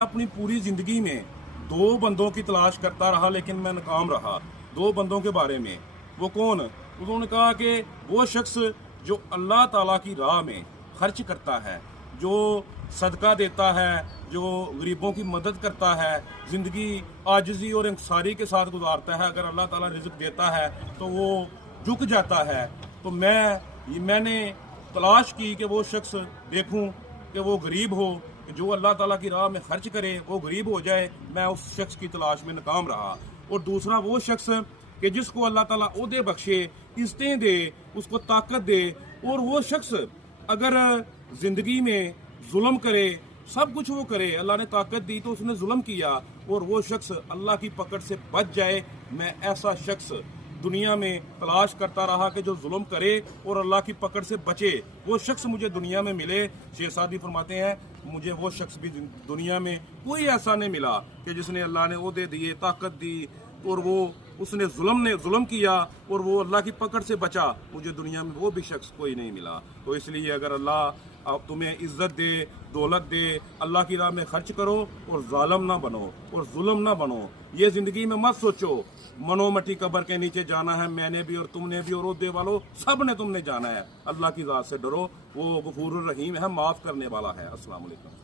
अपनी पूरी ज़िंदगी में दो बंदों की तलाश करता रहा लेकिन मैं नाकाम रहा। दो बंदों के बारे में, वो कौन? उन्होंने कहा कि वो शख्स जो अल्लाह ताला की राह में खर्च करता है, जो सदका देता है, जो गरीबों की मदद करता है, ज़िंदगी आजिज़ी और इंकसारी के साथ गुजारता है। अगर अल्लाह ताला रिज़्क देता है तो वो झुक जाता है। तो मैंने तलाश की कि वो शख्स देखूं कि वो गरीब हो, कि जो अल्लाह ताला की राह में खर्च करे वो गरीब हो जाए। मैं उस शख्स की तलाश में नाकाम रहा। और दूसरा वो शख्स कि जिसको अल्लाह ताला ओहदे बख्शे, इज़्ज़तें दे, उसको ताकत दे, और वो शख्स अगर ज़िंदगी में जुल्म करे, सब कुछ वो करे, अल्लाह ने ताकत दी तो उसने जुल्म किया, और वो शख्स अल्लाह की पकड़ से बच जाए। मैं ऐसा शख्स दुनिया में तलाश करता रहा कि जो जुल्म करे और अल्लाह की पकड़ से बचे। वो शख्स मुझे दुनिया में मिले। शेख सादी फरमाते हैं, मुझे वो शख्स भी दुनिया में कोई ऐसा नहीं मिला कि जिसने अल्लाह ने ओहदे दिए, ताकत दी, और वो उसने जुल्म किया और वो अल्लाह की पकड़ से बचा। मुझे दुनिया में वो भी शख्स कोई नहीं मिला। तो इसलिए अगर अल्लाह अब तुम्हें इज्जत दे, दौलत दे, अल्लाह की राह में खर्च करो और जालिम ना बनो और जुल्म ना बनो। ये ज़िंदगी में मत सोचो मनो मट्टी कब्र के नीचे जाना है, मैंने भी और तुमने भी और ओहदे वालों सब ने तुमने जाना है। अल्लाह की ज़ात से डरो, वो गफूरुर रहीम है, माफ़ करने वाला है। अस्सलाम वालेकुम।